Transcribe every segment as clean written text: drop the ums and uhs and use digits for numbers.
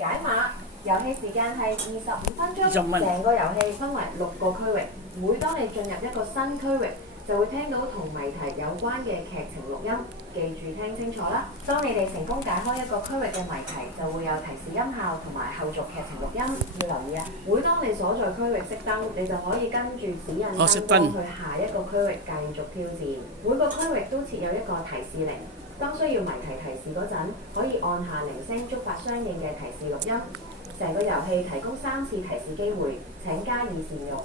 解碼遊戲時間係25分鐘， 20蚊。成個遊戲分為6個區域。每當你進入一個新區域，就會聽到同謎題有關嘅劇情錄音，記住聽清楚啦。當你哋成功解開一個區域嘅謎題，就會有提示音效同埋後續劇情錄音。要留意啊！每當你所在區域熄燈，你就可以跟住指引燈光去下一個區域繼續挑戰。每個區域都設有一個提示鈴，當需要謎題提示嗰陣，可以按下鈴聲觸發相應嘅提示錄音。成個遊戲提供3次提示機會，請加以善用。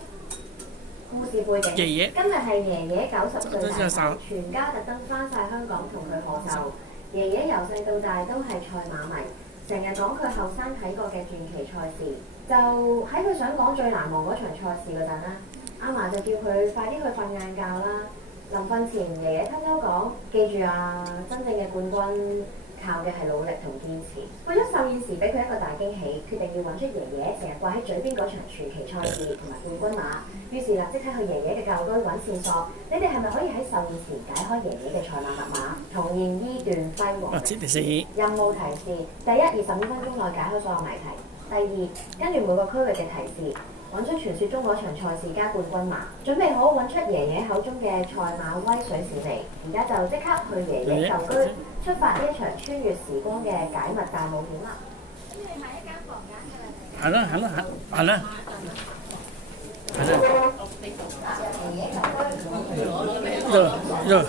故事背景：今日係爺爺90歲大壽，全家特登翻晒香港同佢賀壽。爺爺由細到大都係賽馬迷，成日講佢後生睇過嘅傳奇賽事。就喺佢想講最難忘嗰場賽事嗰陣咧，阿嫲就叫佢快啲去瞓晏覺啦。臨瞓前，爺爺偷偷講：記住啊，真正嘅冠軍靠嘅係努力同堅持。為咗壽宴時俾佢一個大驚喜，決定要揾出爺爺成日掛喺嘴邊嗰場傳奇賽事同埋冠軍馬。於是立即刻去爺爺嘅舊居揾線索。你哋係咪可以喺壽宴前解開爺爺嘅賽馬密碼，重現呢段輝煌？任務提示：第一，25分鐘內解開所有謎題；第二，跟住每個區域嘅提示，揾出傳說中嗰場賽事加冠軍馬。準備好揾出爺爺口中嘅賽馬威水史未？而家就即刻去爺爺舊居，出發呢一場穿越時光嘅解密大冒險啦！咁你係一間房間㗎啦。係啦，係啦，係啦。係啦。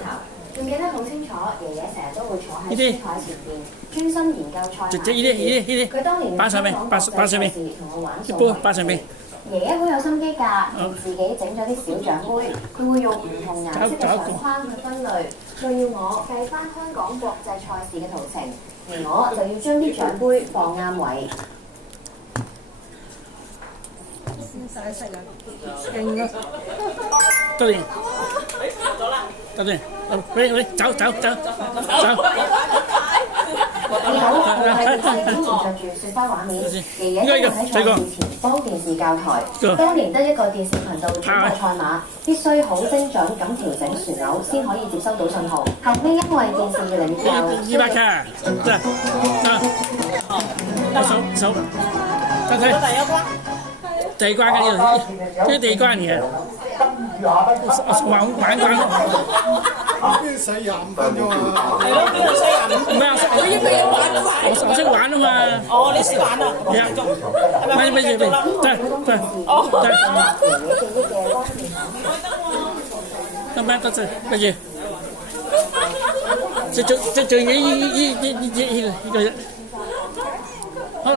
仲記得好清楚，爺爺成日都會坐喺書台前邊，專心研究賽馬。佢當年香港國際賽事同我玩數學。爺爺好有心機㗎，自己整咗啲小獎杯，佢會用唔同顏色嘅相框去分類，再要我計翻香港國際賽事嘅途程，而我就要將啲獎杯放啱位。先晒色啊！勁啊！得嚟，得嚟，喂，走。你好，我係電視機前着住雪花畫面，爺爺都喺賽事前幫電視教台。當年得一個電視頻道轉播賽馬，必須好精準咁調整旋鈕先可以接收到信號。後尾因為電視越嚟越舊，200卡，手，得佢。第一關嘅呢度，呢第一關嘅。玩慣。邊使25分鐘啊？係咯，邊度使25？唔係啊，我識玩啊嘛。哦，你識玩啊？係咪？咪，得。哦。得咩？得滯，跟住。最呢個。